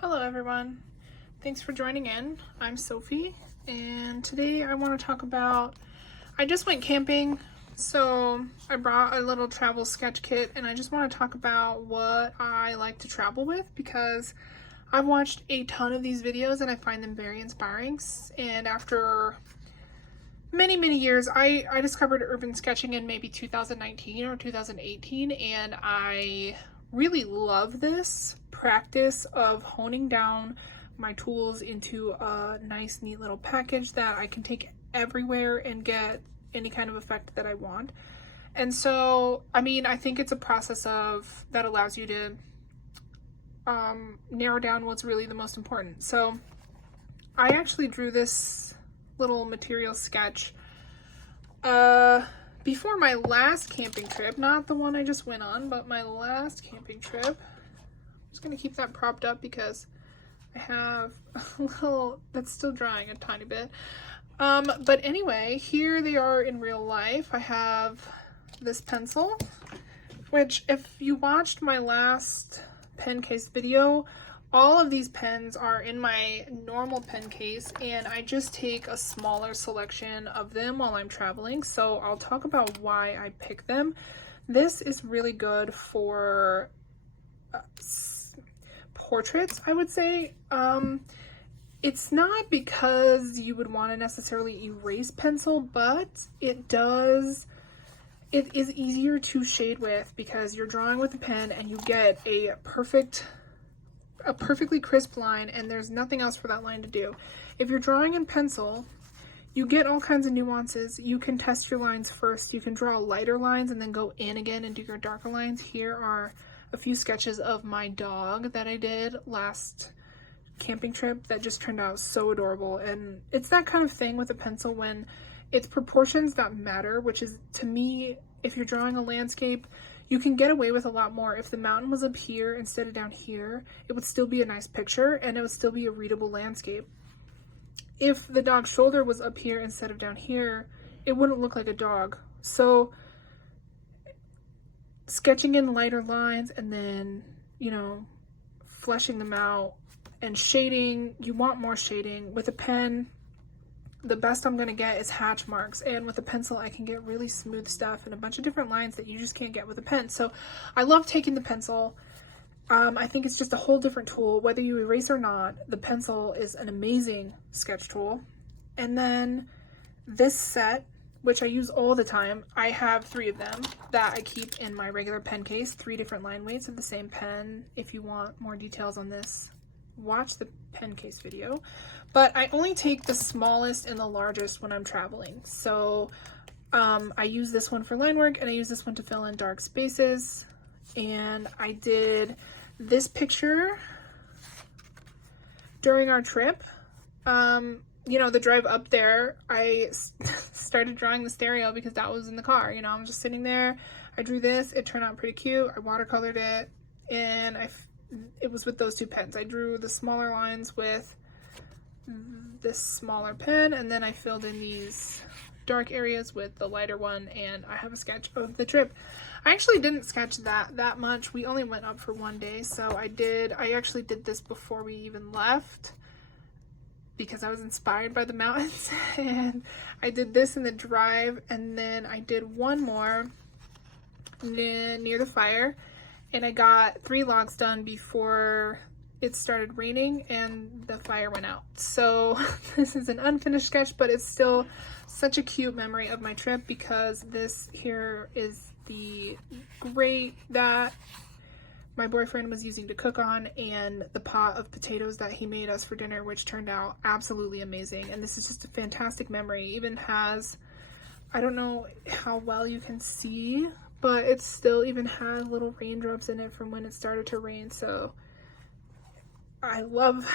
Hello everyone, thanks for joining in. I'm Sophie and today I want to talk about, I just went camping, so I brought a little travel sketch kit and I just want to talk about what I like to travel with because I've watched a ton of these videos and I find them very inspiring. And after many years, I discovered urban sketching in maybe 2019 or 2018 and I really love this practice of honing down my tools into a nice neat little package that I can take everywhere and get any kind of effect that I want. And so I think it's a process that allows you to narrow down what's really the most important. So I actually drew this little material sketch before my last camping trip, not the one I just went on, but my last camping trip. I'm just going to keep that propped up because I have a little, that's still drying a tiny bit. But anyway, here they are in real life. I have this pencil, which if you watched my last pen case video, all of these pens are in my normal pen case and I just take a smaller selection of them while I'm traveling. So I'll talk about why I pick them. This is really good for portraits, I would say. It's not because you would want to necessarily erase pencil, but it is easier to shade with because you're drawing with a pen and you get a perfectly crisp line and there's nothing else for that line to do. If you're drawing in pencil, you get all kinds of nuances. You can test your lines first. You can draw lighter lines and then go in again and do your darker lines. Here are a few sketches of my dog that I did last camping trip that just turned out so adorable. And it's that kind of thing with a pencil when it's proportions that matter, which is, to me, if you're drawing a landscape, you can get away with a lot more. If the mountain was up here instead of down here, it would still be a nice picture and it would still be a readable landscape. If the dog's shoulder was up here instead of down here, it wouldn't look like a dog. So sketching in lighter lines and then, fleshing them out and shading, you want more shading. With a pen, the best I'm gonna get is hatch marks, and with a pencil I can get really smooth stuff and a bunch of different lines that you just can't get with a pen. So I love taking the pencil. I think it's just a whole different tool. Whether you erase or not, the pencil is an amazing sketch tool. And then this set, which I use all the time, I have 3 of them that I keep in my regular pen case, 3 different line weights of the same pen. If you want more details on this, watch the pen case video. But I only take the smallest and the largest when I'm traveling. So I use this one for line work and I use this one to fill in dark spaces. And I did this picture during our trip. The drive up there, I started drawing the stereo because that was in the car. I'm just sitting there. I drew this. It turned out pretty cute. I watercolored it and it was with those 2 pens. I drew the smaller lines with this smaller pen and then I filled in these dark areas with the lighter one, and I have a sketch of the trip. I actually didn't sketch that much. We only went up for 1 day, so I actually did this before we even left because I was inspired by the mountains. And I did this in the drive, and then I did one more near the fire, and I got 3 logs done before it started raining and the fire went out. So this is an unfinished sketch, but it's still such a cute memory of my trip because this here is the grate that my boyfriend was using to cook on and the pot of potatoes that he made us for dinner, which turned out absolutely amazing. And this is just a fantastic memory. It even has, I don't know how well you can see, but it still even has little raindrops in it from when it started to rain. So I love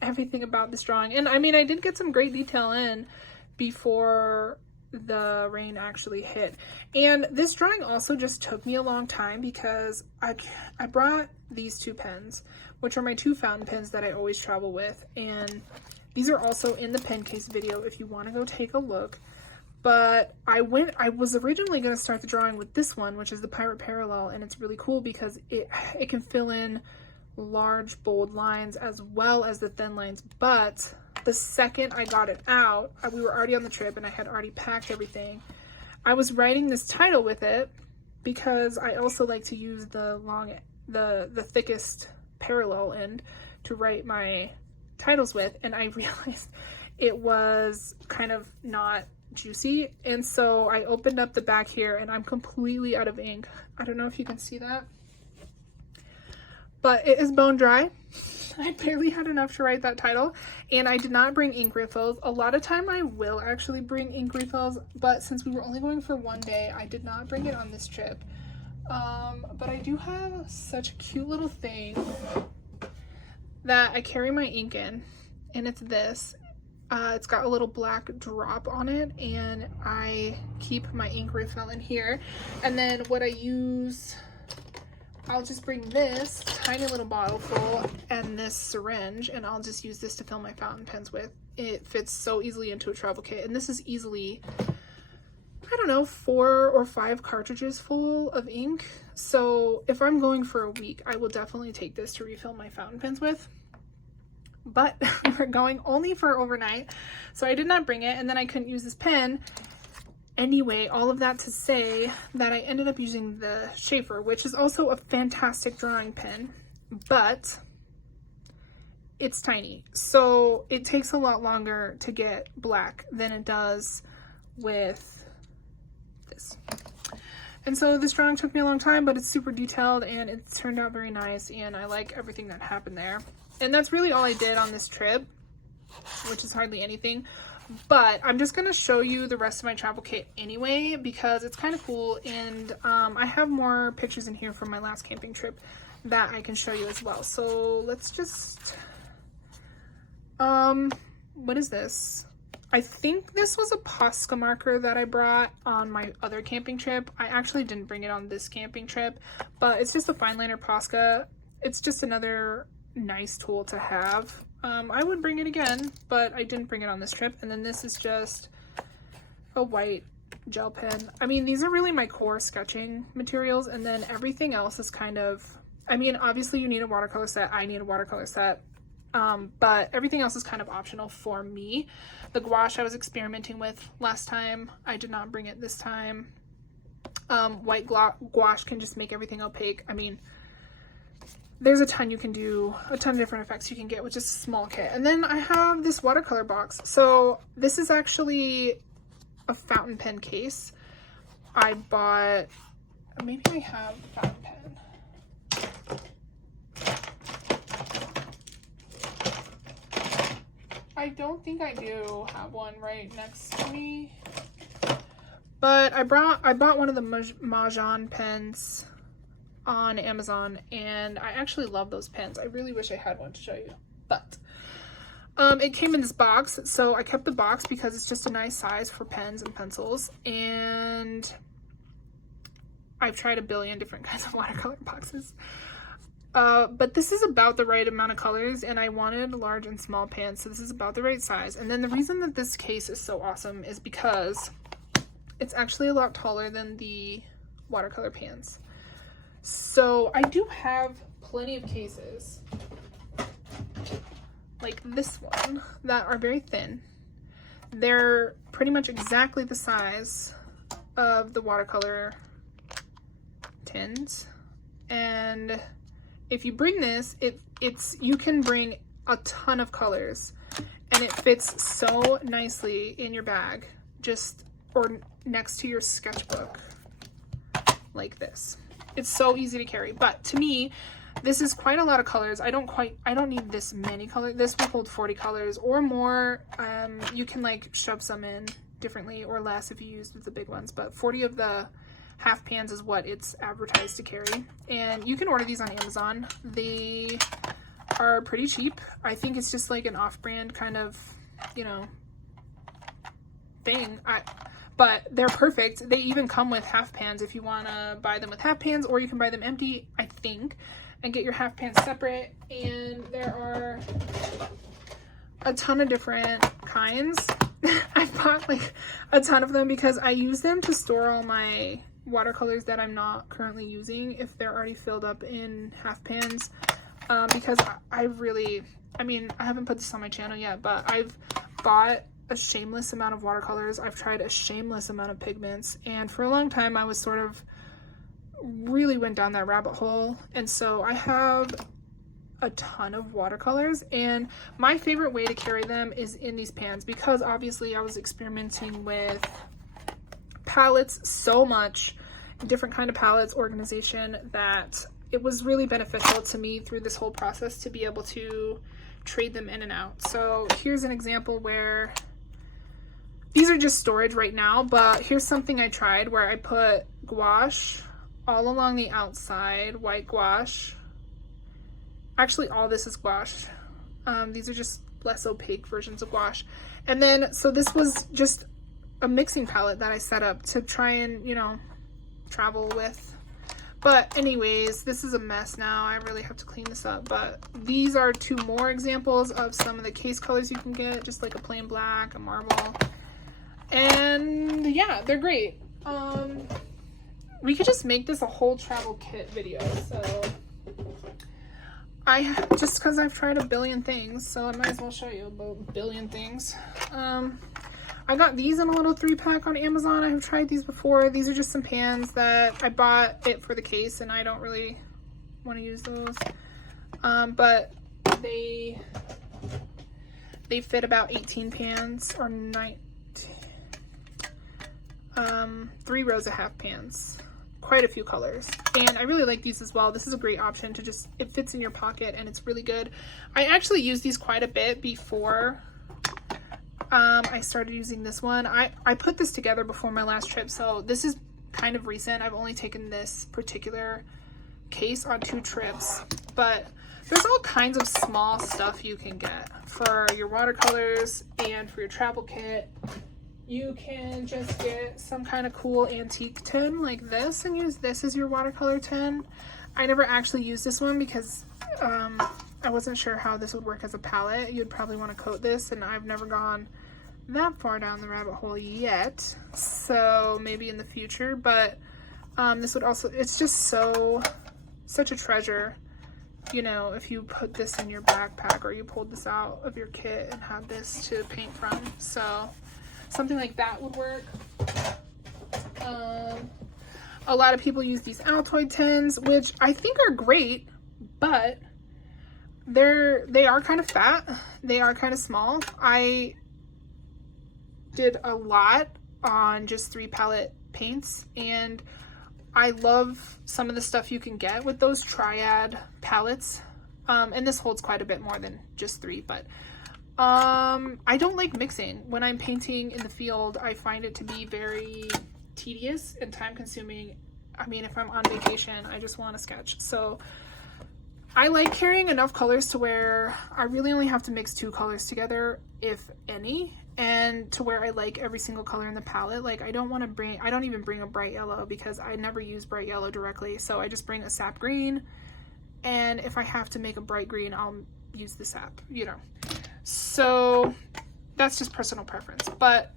everything about this drawing. And I did get some great detail in before the rain actually hit. And this drawing also just took me a long time because I brought these 2 pens, which are my 2 fountain pens that I always travel with. And these are also in the pen case video if you want to go take a look. But I was originally going to start the drawing with this one, which is the Pirate Parallel, and it's really cool because it can fill in large bold lines as well as the thin lines. But the second I got it out, we were already on the trip and I had already packed everything. I was writing this title with it because I also like to use the thickest parallel end to write my titles with, and I realized it was kind of not juicy, and so I opened up the back here and I'm completely out of ink. I don't know if you can see that, but it is bone dry. I barely had enough to write that title, and I did not bring ink refills. A lot of time I will actually bring ink refills, but since we were only going for one day, I did not bring it on this trip. But I do have such a cute little thing that I carry my ink in, and it's this. It's got a little black drop on it, and I keep my ink refill in here. And then what I use, I'll just bring this tiny little bottle full and this syringe, and I'll just use this to fill my fountain pens with. It fits so easily into a travel kit, and this is easily, I don't know, 4 or 5 cartridges full of ink. So if I'm going for a week, I will definitely take this to refill my fountain pens with. But we're going only for overnight, so I did not bring it, and then I couldn't use this pen. Anyway, all of that to say that I ended up using the Sheaffer, which is also a fantastic drawing pen, but it's tiny. So it takes a lot longer to get black than it does with this. And so this drawing took me a long time, but it's super detailed and it turned out very nice, and I like everything that happened there. And that's really all I did on this trip, which is hardly anything. But I'm just going to show you the rest of my travel kit anyway, because it's kind of cool. And I have more pictures in here from my last camping trip that I can show you as well. So let's just, what is this? I think this was a Posca marker that I brought on my other camping trip. I actually didn't bring it on this camping trip, but it's just a fine liner Posca. It's just another nice tool to have. I would bring it again, but I didn't bring it on this trip. And then this is just a white gel pen. I mean, these are really my core sketching materials, and then everything else is kind of, I mean, obviously you need a watercolor set. I need a watercolor set. But everything else is kind of optional for me. The gouache I was experimenting with last time. I did not bring it this time. White gouache can just make everything opaque. I mean, there's a ton you can do, a ton of different effects you can get with just a small kit. And then I have this watercolor box. So this is actually a fountain pen case. I bought, maybe I have a fountain pen. I don't think I do have one right next to me. But I bought one of the Mahjong pens on Amazon, and I actually love those pens. I really wish I had one to show you, but it came in this box, so I kept the box because it's just a nice size for pens and pencils. And I've tried a billion different kinds of watercolor boxes, but this is about the right amount of colors, and I wanted large and small pans, so this is about the right size. And then the reason that this case is so awesome is because it's actually a lot taller than the watercolor pans. So I do have plenty of cases like this one that are very thin. They're pretty much exactly the size of the watercolor tins. And if you bring this, you can bring a ton of colors, and it fits so nicely in your bag, or next to your sketchbook like this. It's so easy to carry, but to me, this is quite a lot of colors. I don't need this many colors. This will hold 40 colors or more. You can like shove some in differently or less if you use the big ones, but 40 of the half pans is what it's advertised to carry. And you can order these on Amazon. They are pretty cheap. I think it's just like an off-brand kind of, you know, thing. But they're perfect. They even come with half pans if you want to buy them with half pans, or you can buy them empty, I think, and get your half pans separate. And there are a ton of different kinds. I bought like a ton of them because I use them to store all my watercolors that I'm not currently using if they're already filled up in half pans. because I really, I mean, I haven't put this on my channel yet, but I've bought a shameless amount of watercolors. I've tried a shameless amount of pigments, and for a long time I was sort of really went down that rabbit hole. And so I have a ton of watercolors, and my favorite way to carry them is in these pans, because obviously I was experimenting with palettes so much, different kind of palettes, organization, that it was really beneficial to me through this whole process to be able to trade them in and out. So here's an example where these are just storage right now, but here's something I tried where I put gouache all along the outside, white gouache. Actually, all this is gouache. These are just less opaque versions of gouache. And then, so this was just a mixing palette that I set up to try and, you know, travel with. But anyways, this is a mess now. I really have to clean this up. But these are two more examples of some of the case colors you can get, just like a plain black, a marble. And yeah, they're great. We could just make this a whole travel kit video. So just because I've tried a billion things, so I might as well show you about a billion things. I got these in a little 3-pack on Amazon. I have tried these before. These are just some pans that I bought it for the case, and I don't really want to use those. But they fit about 18 pans, or 19. 3 rows of half pans. Quite a few colors, and I really like these as well. This is a great option to just, it fits in your pocket and it's really good. I actually used these quite a bit before I started using this one. I put this together before my last trip, so this is kind of recent. I've only taken this particular case on 2 trips, but there's all kinds of small stuff you can get for your watercolors and for your travel kit. You can just get some kind of cool antique tin like this and use this as your watercolor tin. I never actually used this one because I wasn't sure how this would work as a palette. You'd probably want to coat this, and I've never gone that far down the rabbit hole yet. So maybe in the future, but this would also, it's just such a treasure, you know, if you put this in your backpack or you pulled this out of your kit and had this to paint from. So something like that would work. A lot of people use these Altoid tins, which I think are great, but they are kind of fat. They are kind of small. I did a lot on just 3 palette paints, and I love some of the stuff you can get with those triad palettes. And this holds quite a bit more than just 3, but I don't like mixing. When I'm painting in the field, I find it to be very tedious and time consuming. I mean, if I'm on vacation, I just want to sketch. So I like carrying enough colors to where I really only have to mix 2 colors together, if any, and to where I like every single color in the palette. Like I don't even bring a bright yellow because I never use bright yellow directly. So I just bring a sap green, and if I have to make a bright green, I'll use the sap, you know. So that's just personal preference, but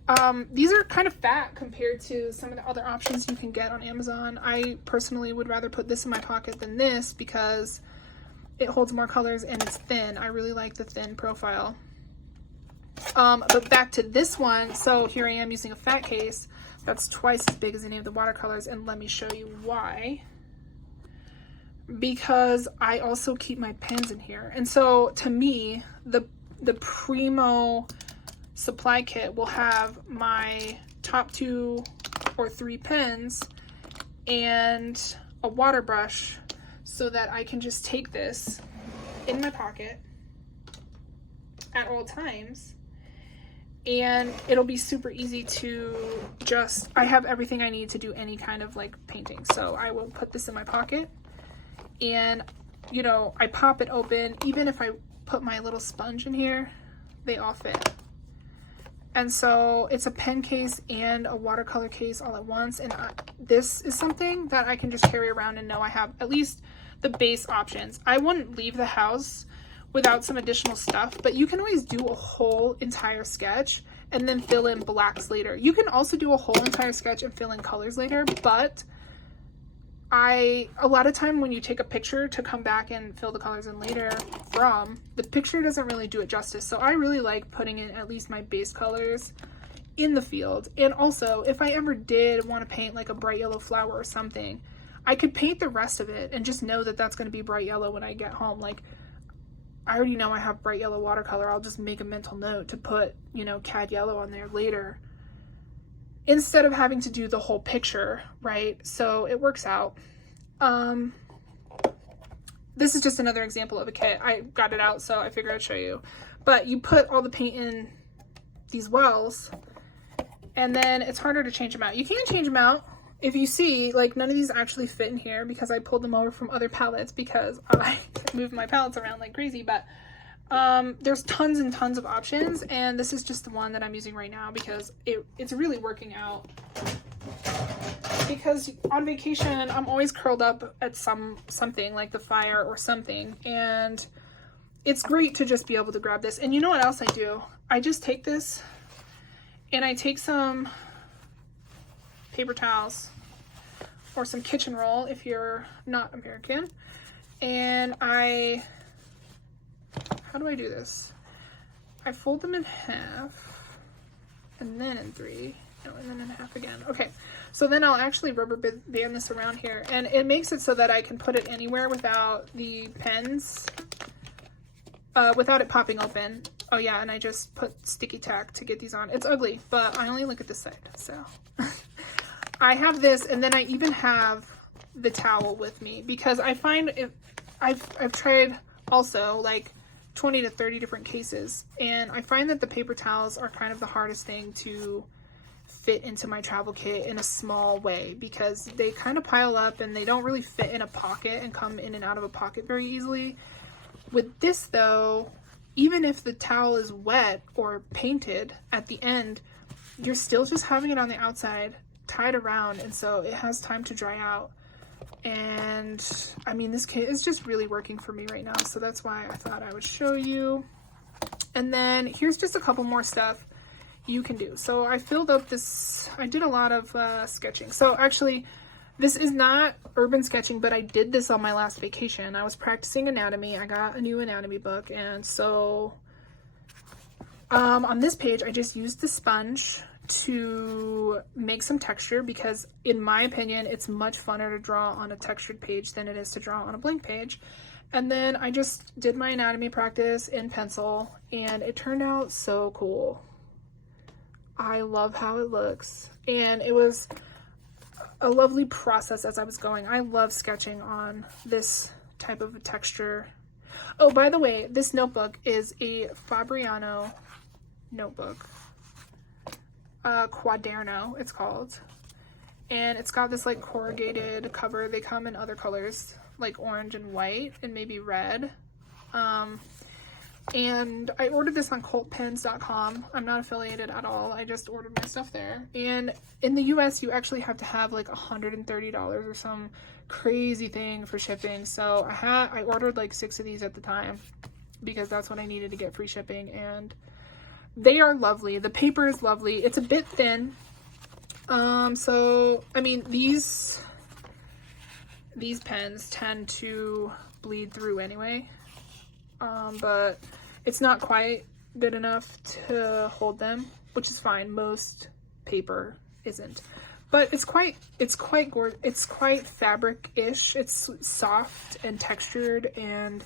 these are kind of fat compared to some of the other options you can get on Amazon. I personally would rather put this in my pocket than this because it holds more colors and it's thin. I really like the thin profile. But back to this one, so here I am using a fat case that's twice as big as any of the watercolors, and let me show you why. Because I also keep my pens in here, and so to me, the Primo supply kit will have my top 2 or 3 pens and a water brush, so that I can just take this in my pocket at all times, and it'll be super easy to just, I have everything I need to do any kind of like painting. So I will put this in my pocket, and you know, I pop it open. Even if I put my little sponge in here, they all fit. And so it's a pen case and a watercolor case all at once, and this is something that I can just carry around and know I have at least the base options. I wouldn't leave the house without some additional stuff, but you can always do a whole entire sketch and then fill in blacks later. You can also do a whole entire sketch and fill in colors later, but a lot of time when you take a picture to come back and fill the colors in later from, the picture doesn't really do it justice. So I really like putting in at least my base colors in the field. And also, if I ever did want to paint like a bright yellow flower or something, I could paint the rest of it and just know that that's going to be bright yellow when I get home. Like, I already know I have bright yellow watercolor. I'll just make a mental note to put, you know, cad yellow on there later, instead of having to do the whole picture, right? So it works out. This is just another example of a kit. I got it out, so I figured I'd show you. But you put all the paint in these wells, and then it's harder to change them out. You can change them out. If you see, like, none of these actually fit in here because I pulled them over from other palettes because I moved my palettes around like crazy. But there's tons and tons of options, and this is just the one that I'm using right now because it's really working out. Because on vacation, I'm always curled up at something like the fire or something, and it's great to just be able to grab this. And you know what else I do? I just take this and I take some paper towels or some kitchen roll if you're not American, and how do I do this? I fold them in half and then in three. No, and then in half again. Okay, so then I'll actually rubber band this around here, and it makes it so that I can put it anywhere without the pens, without it popping open. Oh yeah, and I just put sticky tack to get these on. It's ugly, but I only look at this side, so. I have this, and then I even have the towel with me because I find I've tried also like 20 to 30 different cases, and I find that the paper towels are kind of the hardest thing to fit into my travel kit in a small way because they kind of pile up and they don't really fit in a pocket and come in and out of a pocket very easily. With this though, even if the towel is wet or painted at the end, you're still just having it on the outside tied around, and so it has time to dry out. And I mean, this kit is just really working for me right now, so that's why I thought I would show you. And then here's just a couple more stuff you can do. So I filled up this, I did a lot of sketching. So actually, this is not urban sketching, but I did this on my last vacation. I was practicing anatomy. I got a new anatomy book, and so on this page I just used the sponge to make some texture because in my opinion it's much funner to draw on a textured page than it is to draw on a blank page. And then I just did my anatomy practice in pencil, and it turned out so cool. I love how it looks, and it was a lovely process as I was going. I love sketching on this type of a texture. Oh, by the way, this notebook is a Fabriano notebook. Quaderno it's called, and it's got this like corrugated cover. They come in other colors like orange and white and maybe red, and I ordered this on coltpens.com. I'm not affiliated at all. I just ordered my stuff there, and in the US you actually have to have like $130 or some crazy thing for shipping. So I ordered like 6 of these at the time because that's what I needed to get free shipping, and they are lovely. The paper is lovely. It's a bit thin. So, I mean, these pens tend to bleed through anyway. But it's not quite good enough to hold them, which is fine. Most paper isn't. But it's quite gorgeous. It's quite fabric-ish. It's soft and textured and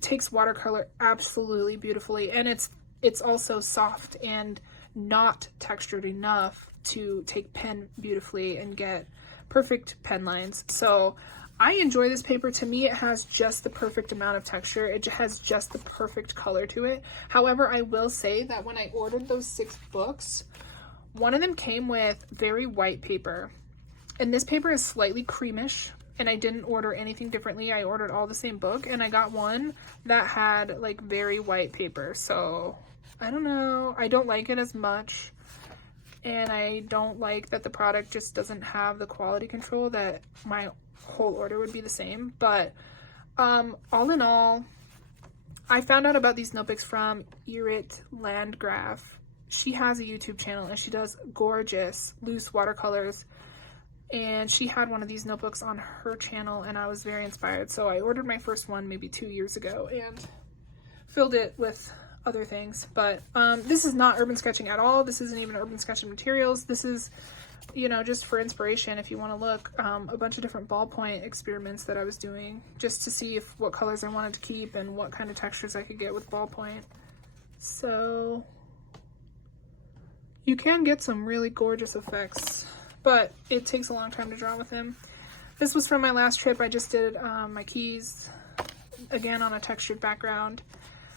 takes watercolor absolutely beautifully. And it's also soft and not textured enough to take pen beautifully and get perfect pen lines. So I enjoy this paper. To me, it has just the perfect amount of texture. It has just the perfect color to it. However, I will say that when I ordered those 6 books, one of them came with very white paper, and this paper is slightly creamish, and I didn't order anything differently. I ordered all the same book, and I got one that had like very white paper. So I don't know. I don't like it as much, and I don't like that the product just doesn't have the quality control that my whole order would be the same. But all in all, I found out about these notebooks from Irit Landgraf. She has a YouTube channel, and she does gorgeous loose watercolors and she had one of these notebooks on her channel, and I was very inspired. So I ordered my first one maybe 2 years ago and filled it with other things. But this is not urban sketching at all. This isn't even urban sketching materials. This is, you know, just for inspiration if you want to look. A bunch of different ballpoint experiments that I was doing just to see what colors I wanted to keep and what kind of textures I could get with ballpoint. So you can get some really gorgeous effects, but it takes a long time to draw with him. This was from my last trip. I just did my keys, again on a textured background.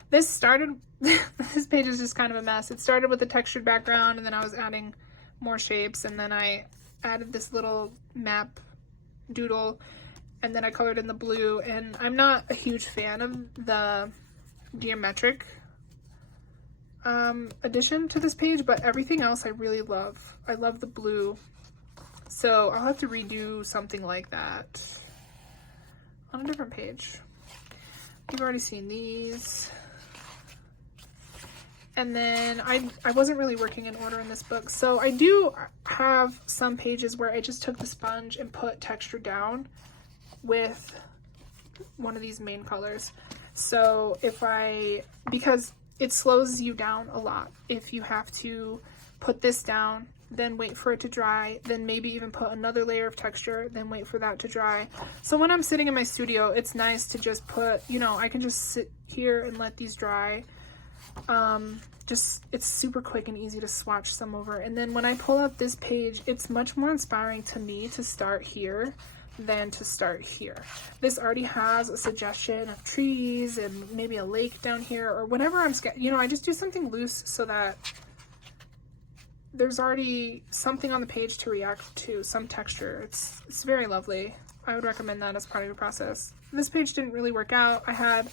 This started, this page is just kind of a mess. It started with a textured background, and then I was adding more shapes, and then I added this little map doodle, and then I colored in the blue. And I'm not a huge fan of the geometric addition to this page, but everything else I really love. I love the blue. So I'll have to redo something like that on a different page. You've already seen these. And then I wasn't really working in order in this book. So I do have some pages where I just took the sponge and put texture down with one of these main colors. So because it slows you down a lot if you have to put this down, then wait for it to dry, then maybe even put another layer of texture, then wait for that to dry. So when I'm sitting in my studio, it's nice to just put, you know, I can just sit here and let these dry. It's super quick and easy to swatch some over. And then when I pull up this page, it's much more inspiring to me to start here than to start here. This already has a suggestion of trees and maybe a lake down here or whatever I'm you know, I just do something loose so that there's already something on the page to react to, some texture. It's very lovely. I would recommend that as part of your process. This page didn't really work out. I had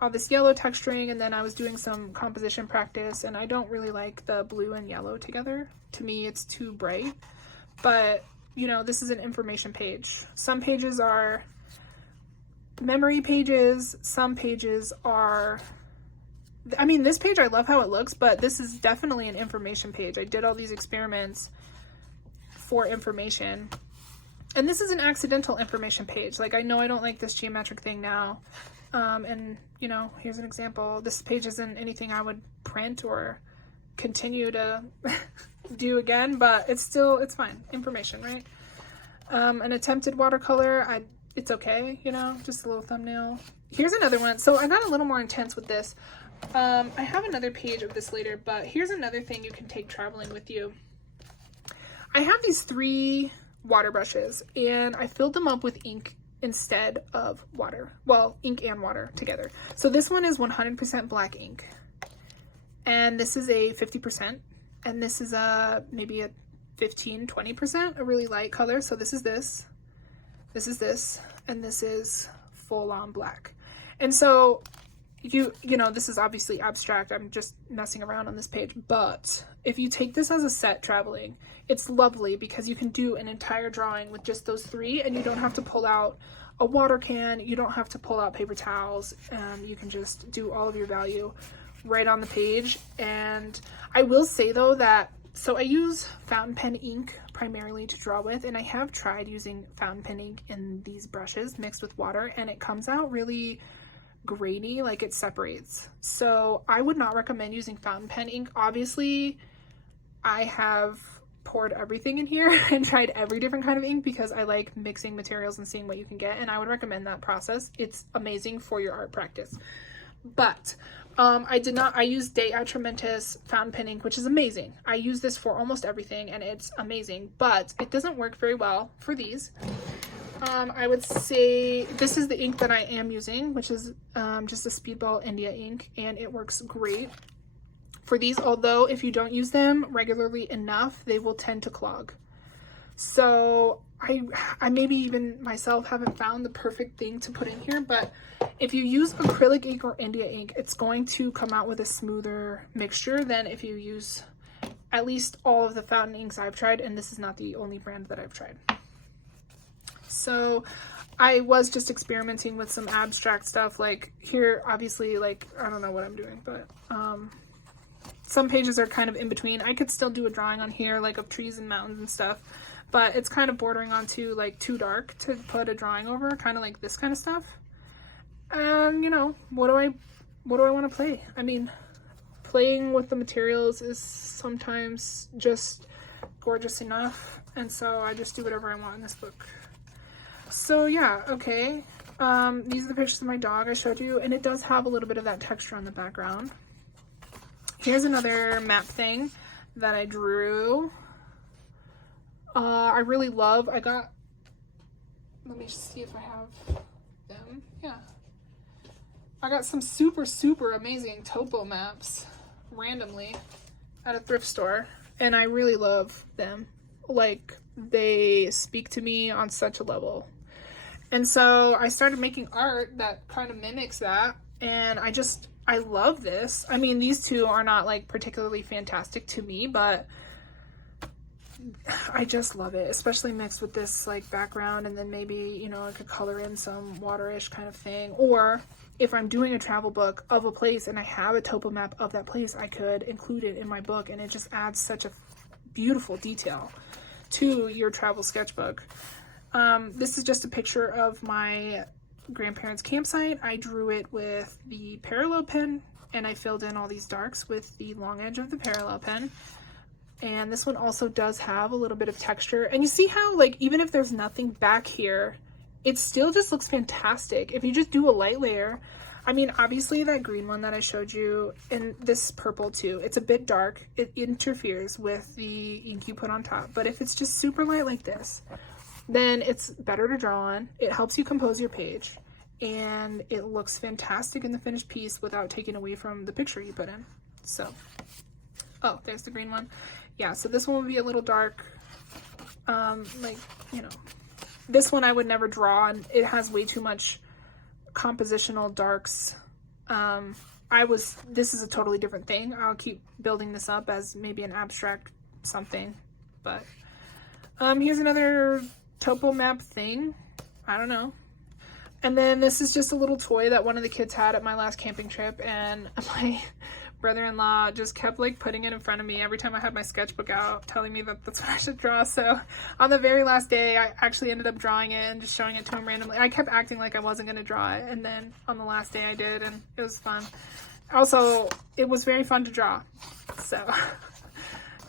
all this yellow texturing, and then I was doing some composition practice, and I don't really like the blue and yellow together. To me, it's too bright. But, you know, this is an information page. Some pages are memory pages. Some pages are, I mean, this page, I love how it looks, but this is definitely an information page. I did all these experiments for information. And this is an accidental information page. Like, I know I don't like this geometric thing now. And, you know, here's an example. This page isn't anything I would print or continue to do again, but it's fine. Information, right? An attempted watercolor, it's okay, you know, just a little thumbnail. Here's another one. So I got a little more intense with this. I have another page of this later, but here's another thing you can take traveling with you. I have these 3 water brushes, and I filled them up with ink instead of water. Well, ink and water together. So this one is 100% black ink, and this is a 50%, and this is maybe a 15-20%, a really light color. So this is this is this, and this is full on black. And so you know, this is obviously abstract. I'm just messing around on this page, but if you take this as a set traveling, it's lovely because you can do an entire drawing with just those 3, and you don't have to pull out a water can, you don't have to pull out paper towels, and you can just do all of your value right on the page. And I will say though that, so I use fountain pen ink primarily to draw with, and I have tried using fountain pen ink in these brushes mixed with water, and it comes out really grainy, like it separates. So I would not recommend using fountain pen ink. Obviously, I have poured everything in here and tried every different kind of ink because I like mixing materials and seeing what you can get, and I would recommend that process. It's amazing for your art practice. But I used De Atramentis fountain pen ink, which is amazing. I use this for almost everything, and it's amazing, but it doesn't work very well for these. I would say this is the ink that I am using, which is just a Speedball India ink, and it works great for these, although if you don't use them regularly enough, they will tend to clog. So I maybe even myself haven't found the perfect thing to put in here, but if you use acrylic ink or India ink, it's going to come out with a smoother mixture than if you use at least all of the fountain inks I've tried, and this is not the only brand that I've tried. So I was just experimenting with some abstract stuff, like here, obviously, like, I don't know what I'm doing, but some pages are kind of in between. I could still do a drawing on here, like of trees and mountains and stuff, but it's kind of bordering onto like too dark to put a drawing over, kind of like this kind of stuff. And you know, what do I want to play? I mean, playing with the materials is sometimes just gorgeous enough, and so I just do whatever I want in this book. So yeah, okay. These are the pictures of my dog I showed you, and it does have a little bit of that texture on the background. Here's another map thing that I drew. I really love, let me just see if I have them. Yeah. I got some super, super amazing topo maps randomly at a thrift store, and I really love them. Like, they speak to me on such a level. And so I started making art that kind of mimics that, and I love this. I mean, these two are not like particularly fantastic to me, but I just love it, especially mixed with this like background, and then maybe, you know, I could color in some water-ish kind of thing. Or if I'm doing a travel book of a place and I have a topo map of that place, I could include it in my book, and it just adds such a beautiful detail to your travel sketchbook. This is just a picture of my grandparents' campsite. I drew it with the parallel pen, and I filled in all these darks with the long edge of the parallel pen. And this one also does have a little bit of texture. And you see how, like, even if there's nothing back here, it still just looks fantastic. If you just do a light layer, I mean, obviously that green one that I showed you, and this purple too, it's a bit dark. It interferes with the ink you put on top. But if it's just super light like this, then it's better to draw on. It helps you compose your page, and it looks fantastic in the finished piece without taking away from the picture you put in. So, oh, there's the green one. Yeah, so this one would be a little dark. Like, you know, this one I would never draw, and it has way too much compositional darks. This is a totally different thing. I'll keep building this up as maybe an abstract something, but here's another topo map thing. I don't know. And then this is just a little toy that one of the kids had at my last camping trip, and my brother-in-law just kept like putting it in front of me every time I had my sketchbook out, telling me that that's what I should draw. So on the very last day, I actually ended up drawing it and just showing it to him randomly. I kept acting like I wasn't going to draw it, and then on the last day I did, and it was fun. Also, it was very fun to draw. So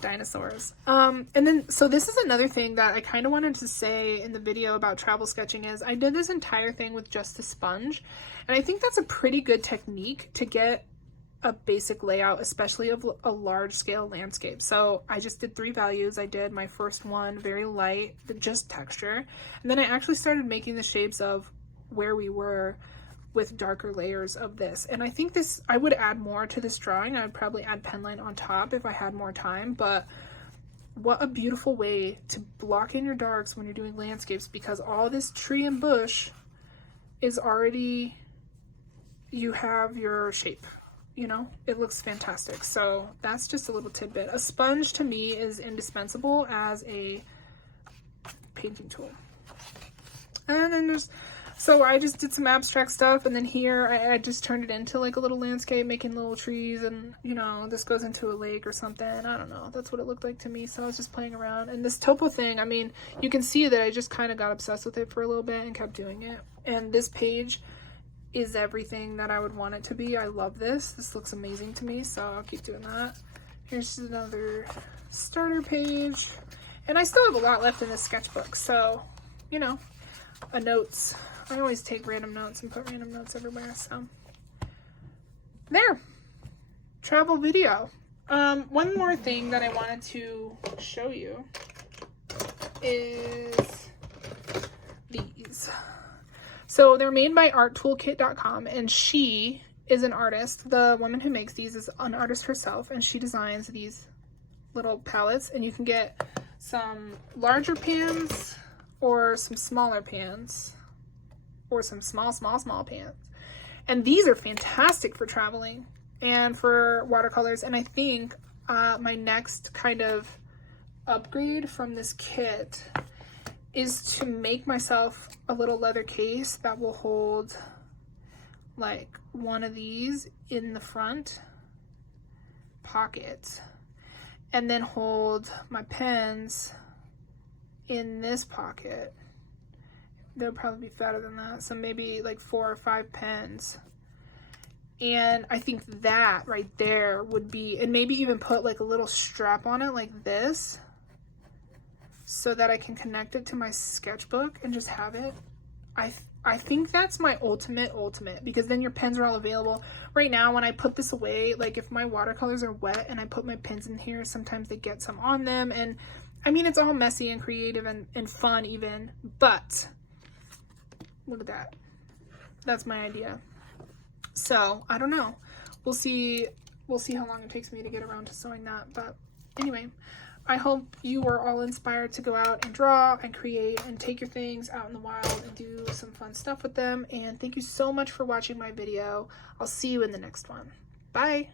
dinosaurs. And then, so this is another thing that I kind of wanted to say in the video about travel sketching is I did this entire thing with just a sponge, and I think that's a pretty good technique to get a basic layout, especially of a large scale landscape. So I just did 3 values. I did my first one very light, just texture, and then I actually started making the shapes of where we were with darker layers of this. And I think this, I would add more to this drawing. I would probably add penline on top if I had more time, but what a beautiful way to block in your darks when you're doing landscapes, because all this tree and bush is already, you have your shape, you know, it looks fantastic. So that's just a little tidbit. A sponge to me is indispensable as a painting tool. And then so I just did some abstract stuff, and then here I just turned it into like a little landscape, making little trees, and you know, this goes into a lake or something. I don't know. That's what it looked like to me. So I was just playing around. And this topo thing, I mean, you can see that I just kind of got obsessed with it for a little bit and kept doing it. And this page is everything that I would want it to be. I love this. This looks amazing to me, so I'll keep doing that. Here's another starter page. And I still have a lot left in this sketchbook, so, you know, notes. I always take random notes and put random notes everywhere, so. There. Travel video. One more thing that I wanted to show you is these. So they're made by arttoolkit.com, and she is an artist. The woman who makes these is an artist herself, and she designs these little palettes, and you can get some larger pans or some smaller pans or some small pans. And these are fantastic for traveling and for watercolors. And I think my next kind of upgrade from this kit is to make myself a little leather case that will hold like one of these in the front pocket, and then hold my pens in this pocket. They'll probably be fatter than that. So maybe like 4 or 5 pens. And I think that right there would be, and maybe even put like a little strap on it like this, so that I can connect it to my sketchbook and just have it. I think that's my ultimate, because then your pens are all available. Right now, when I put this away, like if my watercolors are wet and I put my pens in here, sometimes they get some on them. And I mean, it's all messy and creative and fun even, but look at that. That's my idea. So I don't know. We'll see how long it takes me to get around to sewing that. But anyway, I hope you are all inspired to go out and draw and create and take your things out in the wild and do some fun stuff with them. And thank you so much for watching my video. I'll see you in the next one. Bye.